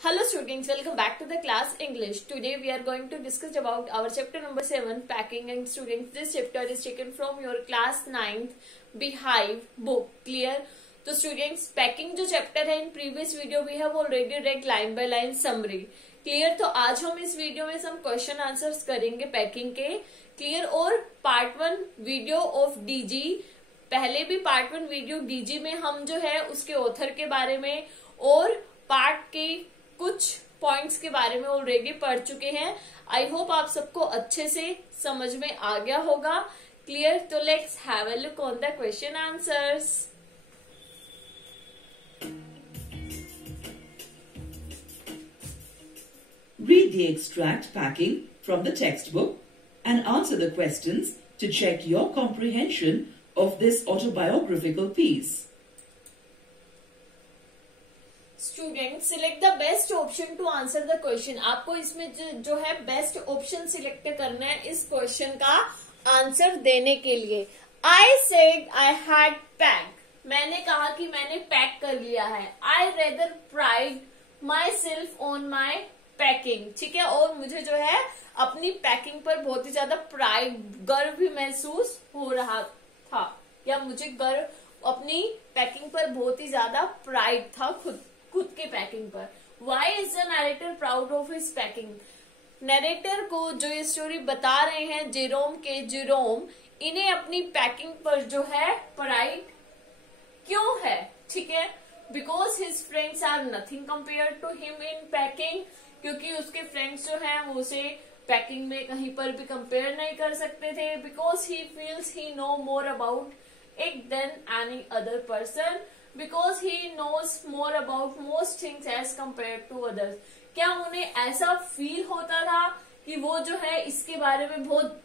Hello students, welcome back to the class English. Today we are going to discuss about our chapter number 7, packing. And students, this chapter is taken from your class 9th Beehive book. Clear? तो students, packing जो chapter है in previous video we have already read line by line summary. Clear? तो आज हम इस video में some question answers करेंगे packing के. क्लियर? और पार्ट 1 वीडियो ऑफ डीजी, पहले भी पार्ट 1 वीडियो डीजी में हम जो है उसके ऑथर के बारे में और पार्ट के कुछ पॉइंट्स के बारे में ऑलरेडी पढ़ चुके हैं. आई होप आप सबको अच्छे से समझ में आ गया होगा. क्लियर? तो let's have a look on the question answers. Read the extract packing from the textbook and answer the questions to check your comprehension of this autobiographical piece. Student, select the best option to answer the question. आपको इसमें जो है best option select करना है इस question का answer देने के लिए. I said I had pack. मैंने कहा कि मैंने पैक कर लिया है. आई rather pride my self on my packing. ठीक है? और मुझे जो है अपनी पैकिंग पर बहुत ही ज्यादा प्राइड, गर्व भी महसूस हो रहा था, या मुझे गर्व अपनी पैकिंग पर बहुत ही ज्यादा प्राइड था, खुद के पैकिंग पर. Why is the narrator proud of his packing? Narrator को जो ये स्टोरी बता रहे हैं जेरोम, इन्हें अपनी पैकिंग पर जो है प्राइड क्यों है? ठीक है? Because his friends are nothing compare to him in packing. क्योंकि उसके फ्रेंड्स जो हैं वो उसे पैकिंग में कहीं पर भी कंपेयर नहीं कर सकते थे. Because he feels he know more about it than any other person. Because he knows more about most things as compare to others. क्या उन्हें ऐसा फील होता था कि वो जो है इसके बारे में बहुत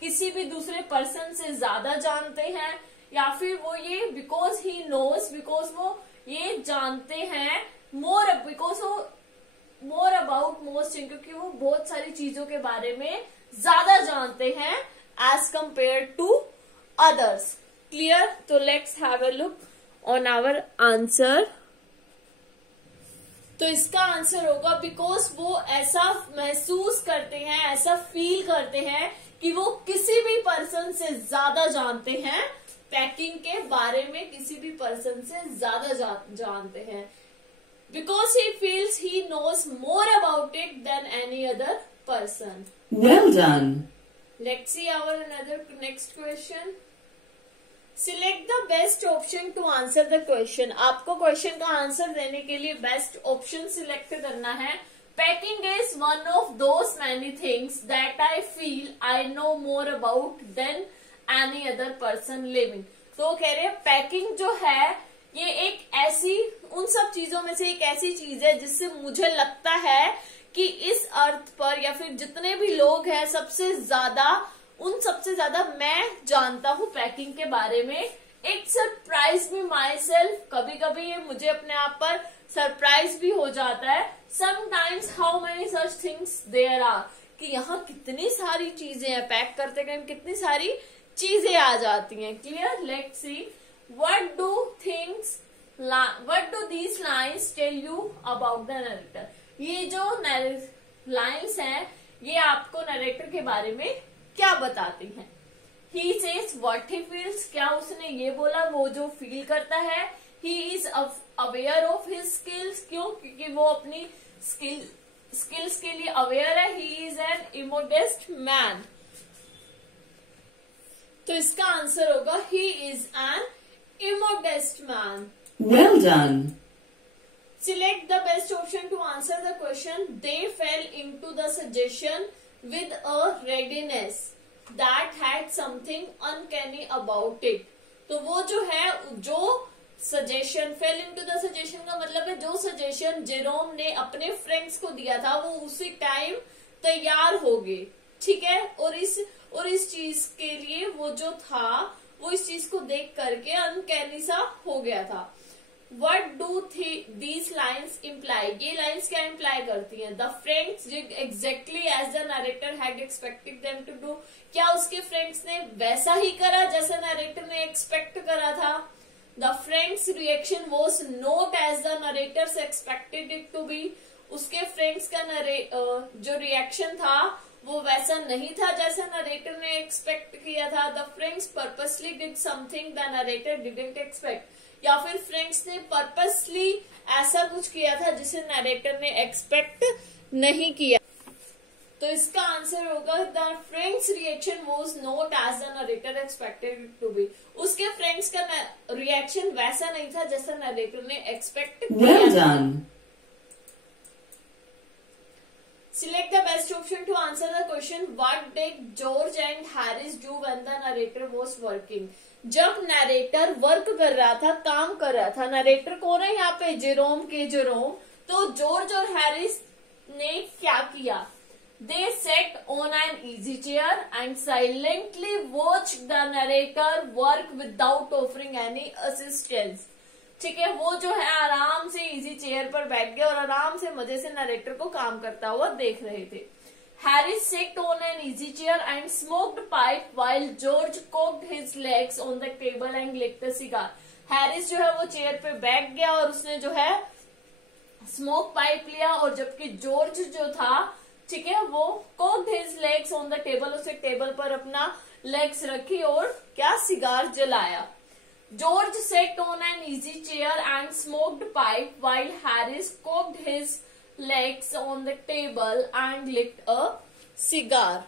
किसी भी दूसरे पर्सन से ज्यादा जानते हैं, या फिर वो ये बिकॉज ही नोज, बिकॉज वो ये जानते हैं बिकॉज वो मोर अबाउट मोस्ट थिंग, क्योंकि वो बहुत सारी चीजों के बारे में ज्यादा जानते हैं as compare to others. Clear? तो let's have a look on our answer. तो इसका आंसर होगा बिकॉज वो ऐसा महसूस करते हैं, ऐसा फील करते हैं कि वो किसी भी पर्सन से ज्यादा जानते हैं, पैकिंग के बारे में किसी भी पर्सन से ज्यादा जानते हैं. Because he feels he knows more about it than any other person. Well done. Let's see our next question. Select the best option to answer the question. आपको क्वेश्चन का आंसर देने के लिए बेस्ट ऑप्शन सिलेक्ट करना है. Packing is one of those many things that I feel I know more about than any other person living. तो कह रहे हैं पैकिंग जो है ये एक ऐसी, उन सब चीजों में से एक ऐसी चीज है जिससे मुझे लगता है कि इस अर्थ पर या फिर जितने भी लोग हैं सबसे ज्यादा मैं जानता हूँ पैकिंग के बारे में. It surprise me my self. कभी कभी ये मुझे अपने आप पर सरप्राइज भी हो जाता है. Sometimes how many such things there are, कि यहाँ कितनी सारी चीजें हैं, पैक करते टाइम कितनी सारी चीजें आ जाती हैं. Clear? Let's see. What do these lines tell you about the narrator? ये जो लाइन्स हैं ये आपको नरेटर के बारे में क्या बताती हैं? He says what he feels. क्या उसने ये बोला वो जो फील करता है? He is aware of his skills. क्यों? क्योंकि वो अपनी स्किल्स के लिए अवेयर है. He is an immodest man. तो इसका आंसर होगा he is an immodest man. Well done. Select the best option to answer the question. They fell into the suggestion with a readiness that had something uncanny about it. तो वो जो है, जो suggestion, fail into the suggestion का मतलब है जो suggestion Jerome ने अपने फ्रेंड्स को दिया था वो उसी टाइम तैयार हो गए. ठीक है? और इस चीज के लिए वो जो था वो इस चीज को देख करके अनकैनी सा हो गया था. What do these lines imply? ये लाइन्स क्या इम्प्लाई करती हैं? The friends did exactly as the narrator had expected them to do. क्या उसके फ्रेंड्स ने वैसा ही करा जैसा नरेटर ने एक्सपेक्ट करा था? The friends' reaction was not as the narrators expected it to be. उसके फ्रेंड्स का जो रिएक्शन था वो वैसा नहीं था जैसा नरेटर ने एक्सपेक्ट किया था। The friends purposely did something the narrator didn't expect, या फिर फ्रेंड्स ने पर्पसली ऐसा कुछ किया था जिसे नरेटर ने एक्सपेक्ट नहीं किया। तो इसका आंसर होगा the friends reaction was not as the narrator expected to be. उसके फ्रेंड्स का रिएक्शन वैसा नहीं था जैसा नरेटर ने एक्सपेक्ट किया था। Select the best option to answer the question. What did George and Harris do when the narrator was working? जब नरेटर वर्क कर रहा था, काम कर रहा था, नरेटर कौन है यहाँ पे? जेरोम के जेरोम। तो जॉर्ज और हैरिस ने क्या किया? They sat on an easy chair and silently watched the narrator work without offering any assistance. ठीक है, वो जो है आराम से इजी चेयर पर बैठ गए और आराम से मजे से नरेटर को काम करता हुआ देख रहे थे। Harris sat on an easy chair and smoked pipe while George cocked his legs on the table and lit a cigar. Harris जो है वो चेयर पे बैठ गया और उसने जो है स्मोक पाइप लिया, और जबकि जॉर्ज जो था, ठीक है, वो cocked his legs on the table, उसे टेबल पर अपना लेग्स रखी और क्या, सिगार जलाया। George sat on an easy chair and smoked pipe while Harris cocked his legs on the table and lit a cigar.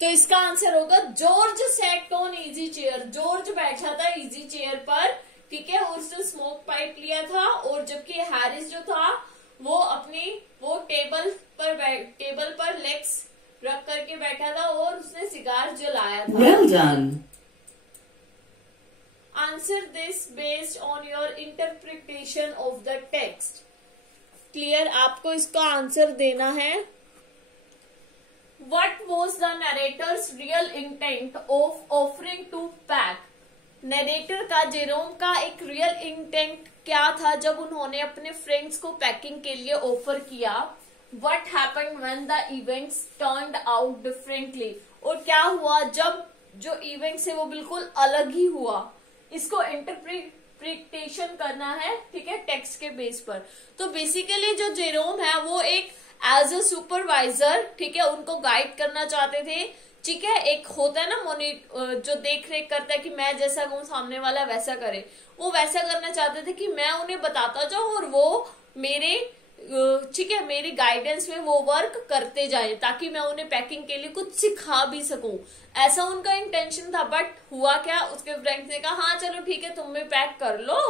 तो इसका आंसर होगा George sat on easy chair। George बैठा था इजी चेयर पर, ठीक है, और उसने स्मोक पाइप लिया था, और जबकि हैरिस जो था वो टेबल पर लेग्स रख करके बैठा था और उसने सिगार जलाया था। Well done. Answer this based on your interpretation of the text. Clear? आपको इसका आंसर देना है। What was the narrator's real intent of offering to pack? Narrator का, जेरोम का एक रियल इंटेंट क्या था जब उन्होंने अपने फ्रेंड्स को पैकिंग के लिए ऑफर किया? What happened when the events turned out differently? और क्या हुआ जब जो इवेंट्स है वो बिल्कुल अलग ही हुआ? इसको इंटरप्रिटेशन करना है, ठीक है, टेक्स्ट के बेस पर। तो बेसिकली जो जेरोम है वो एक एज अ सुपरवाइजर, ठीक है, उनको गाइड करना चाहते थे, ठीक है। एक होता है ना जो देख रेख करता है कि मैं जैसा कहूँ सामने वाला वैसा करे, वो वैसा करना चाहते थे कि मैं उन्हें बताता जाऊं और वो मेरे, ठीक है, मेरी गाइडेंस में वो वर्क करते जाए ताकि मैं उन्हें पैकिंग के लिए कुछ सिखा भी सकूं। ऐसा उनका इंटेंशन था। बट हुआ क्या, उसके फ्रेंड्स ने कहा हाँ चलो ठीक है तुम भी पैक कर लो,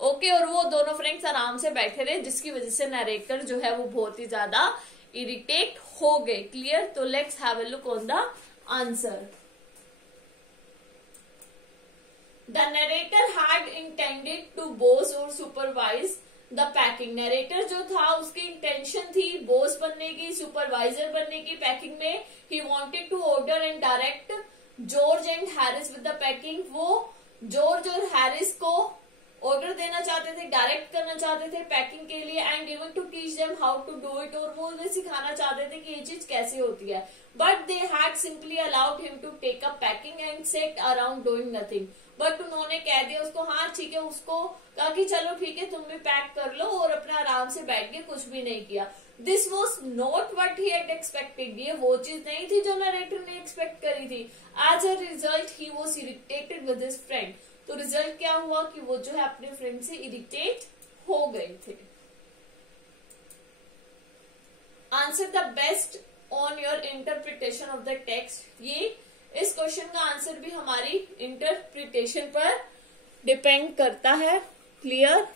ओके, और वो दोनों फ्रेंड्स आराम से बैठे रहे, जिसकी वजह से नरेटर जो है वो बहुत ही ज्यादा इरिटेट हो गए। क्लियर? तो let's have a look on the answer. The narrator had intended to boss और सुपरवाइज द पैकिंग। नरेटर जो था उसकी इंटेंशन थी बॉस बनने की, सुपरवाइजर बनने की पैकिंग में। He wanted to order and direct George and Harris with the packing. वो जॉर्ज और हैरिस को ऑर्डर देना चाहते थे, डायरेक्ट करना चाहते थे पैकिंग के लिए, and even to teach them how to do it, और वो उन्हें सिखाना चाहते थे कि ये चीज कैसे होती है। But they had simply allowed him to take up packing and set around doing nothing. But उन्होंने कह दिया उसको, हाँ ठीक है, उसको कहा कि चलो ठीक है तुम भी पैक कर लो, और अपना आराम से बैठ के कुछ भी नहीं किया। This was not what he had expected. ये वो चीज नहीं थी जो नरेटर ने एक्सपेक्ट करी थी। As a result he was irritated with his friend. तो रिजल्ट क्या हुआ कि वो जो है अपने फ्रेंड से इरिटेट हो गए थे। Answer the best on your interpretation of the text. ये इस क्वेश्चन का आंसर भी हमारी इंटरप्रिटेशन पर डिपेंड करता है। Clear?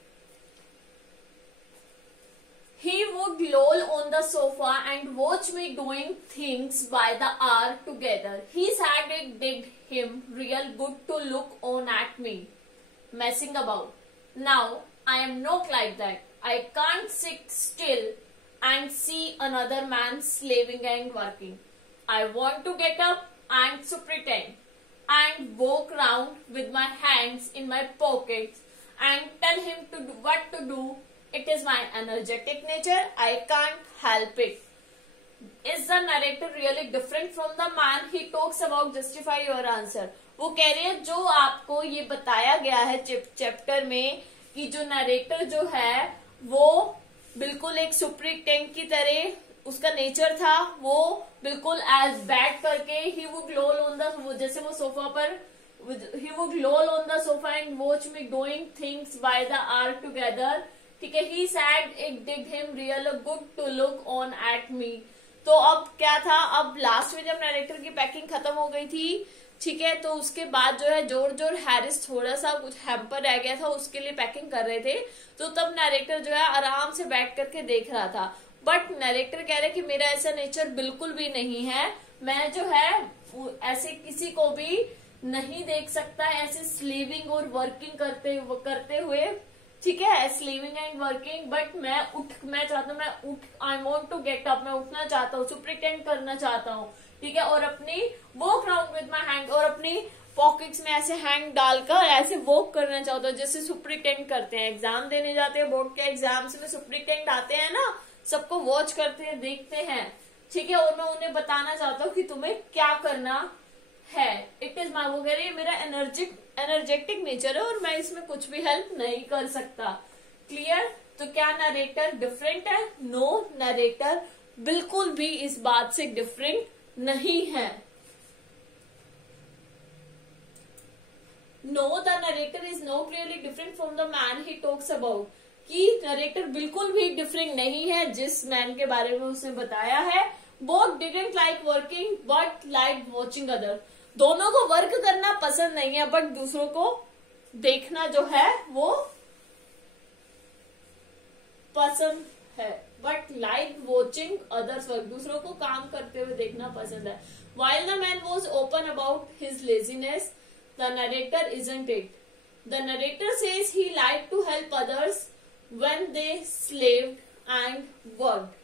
He would loll on the sofa and watch me doing things by the hour together. He said it did him real good to look on at me messing about. Now I am not like that. I can't sit still and see another man slaving and working. I want to get up and to pretend and walk round with my hands in my pockets and tell him to do what to do. It is my energetic nature. I can't help it. Is the narrator really different from the man he talks about? Justify your answer. वो कह रही है जो आपको ये बताया गया है चैप्टर में कि जो नरेटर जो है वो बिल्कुल बिल्कुल एक सुपरिटेंडेंट की तरह उसका नेचर था, वो बिल्कुल एज बैठ करके he would lol on the, जैसे वो सोफा पर, he would loll on the sofa and watch me doing things by the hour together. ठीक है, he said it did him real good to look on at me. तो अब क्या था, अब लास्ट में जब नरेटर की पैकिंग खत्म हो गई थी, ठीक है, तो उसके बाद जो है जोर हैरिस थोड़ा सा कुछ हैम्पर रह गया था, उसके लिए पैकिंग कर रहे थे, तो तब नरेटर जो है आराम से बैठ करके देख रहा था। बट नरेटर कह रहे कि मेरा ऐसा नेचर बिल्कुल भी नहीं है, मैं जो है ऐसे किसी को भी नहीं देख सकता ऐसे स्लीविंग और वर्किंग करते हुए, ठीक है, स्लीविंग एंड वर्किंग, बट मैं चाहता हूँ, मैं उठ, I want to get up, मैं उठना चाहता हूँ, सुपरिटेंड करना चाहता हूँ, ठीक है, और अपनी walk round with my hand, और अपनी पॉकेट्स में ऐसे हैंड डालकर ऐसे वॉक करना चाहता हूँ, जैसे सुपरिटेंड करते हैं, एग्जाम देने जाते हैं, बोर्ड के एग्जाम्स में सुपरिटेंड आते हैं ना, सबको वॉच करते हैं, देखते हैं, ठीक है, और मैं उन्हें बताना चाहता हूँ कि तुम्हें क्या करना है। इट इज माई, वो कह रही है मेरा एनर्जेटिक नेचर है और मैं इसमें कुछ भी हेल्प नहीं कर सकता। क्लियर? तो क्या नरेटर डिफरेंट है? नो, नरेटर बिल्कुल भी इस बात से डिफरेंट नहीं है। No, the narrator is not really different from the man he talks about, कि नरेटर बिल्कुल भी डिफरेंट नहीं है जिस मैन के बारे में उसने बताया है। Both didn't like working but like watching other, दोनों को वर्क करना पसंद नहीं है बट दूसरों को देखना जो है वो पसंद है, but like watching others work, दूसरों को काम करते हुए देखना पसंद है। While the man was open about his laziness, the narrator isn't it. The narrator says he liked to help others when they slaved and worked.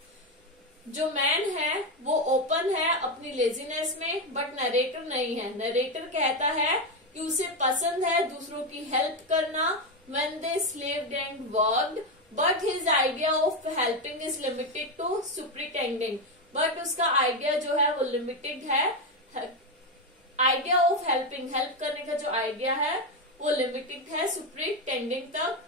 जो मैन है वो ओपन है अपनी लेजीनेस में, बट नरेटर नहीं है। नरेटर कहता है कि उसे पसंद है दूसरों की हेल्प करना when they slaved and worked, but his idea of helping is limited to superintending. But उसका आइडिया जो है वो लिमिटेड है, आइडिया ऑफ हेल्पिंग, हेल्प करने का जो आइडिया है वो लिमिटेड है सुपरिटेंडिंग तक,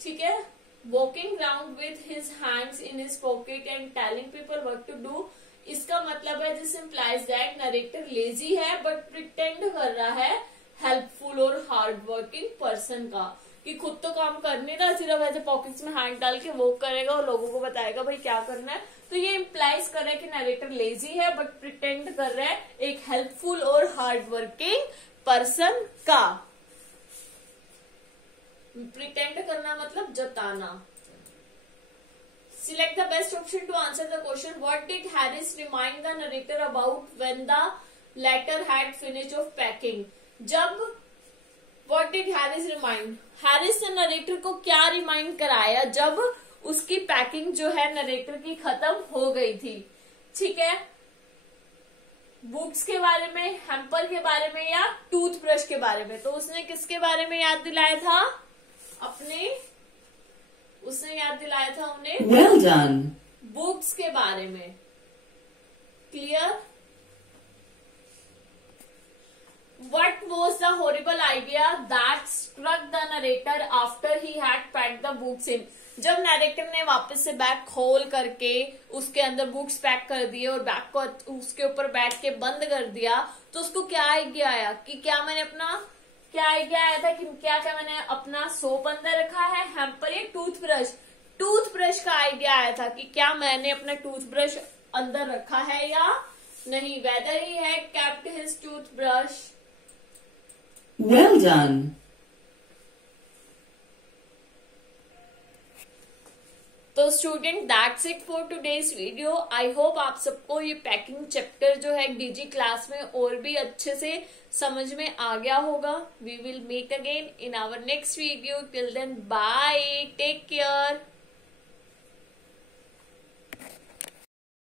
ठीक है। Walking round with his hands in his pocket and telling people what to do, इसका मतलब है this implies that narrator lazy है बट प्रिटेंड कर रहा है हेल्पफुल और हार्ड वर्किंग पर्सन का, कि खुद तो काम कर नहीं रहा, सिर्फ ऐसे पॉकेट्स में हैंड डाल के वॉक करेगा और लोगों को बताएगा भाई क्या करना है। तो ये इम्प्लाइज कर रहा है कि नरेटर लेजी है बट प्रिटेंड कर रहा है एक हेल्पफुल और हार्ड वर्किंग पर्सन का। प्रिटेंड करना मतलब जताना। Select the best option to answer the question, what did Harris remind the narrator about when the latter had finished off packing. जब what did Harris remind, Harris ने narrator को क्या remind कराया जब उसकी पैकिंग जो है नरेटर की खत्म हो गई थी, ठीक है। बुक्स के बारे में, हैम्पर के बारे में या टूथब्रश के बारे में। तो उसने किसके बारे में याद दिलाया था? उसने याद दिलाया था उन्हें well done. बुक्स के बारे में। Clear? What was the horrible idea that struck the narrator after he had packed the books in? जब नरेटर ने वापस से बैग खोल करके उसके अंदर बुक्स पैक कर दिए और बैग को उसके ऊपर बैठ के बंद कर दिया, तो उसको क्या आइडिया आया कि क्या मैंने अपना सोप अंदर रखा है, हैम्पर या टूथब्रश का आइडिया आया था कि क्या मैंने अपना टूथब्रश अंदर रखा है या नहीं। Weather he had kept his toothbrush. Well done. तो student that's it for today's video. I hope आप सबको ये पैकिंग चैप्टर जो है डीजी क्लास में और भी अच्छे से समझ में आ गया होगा। We will meet again in our next video. Till then bye, take care.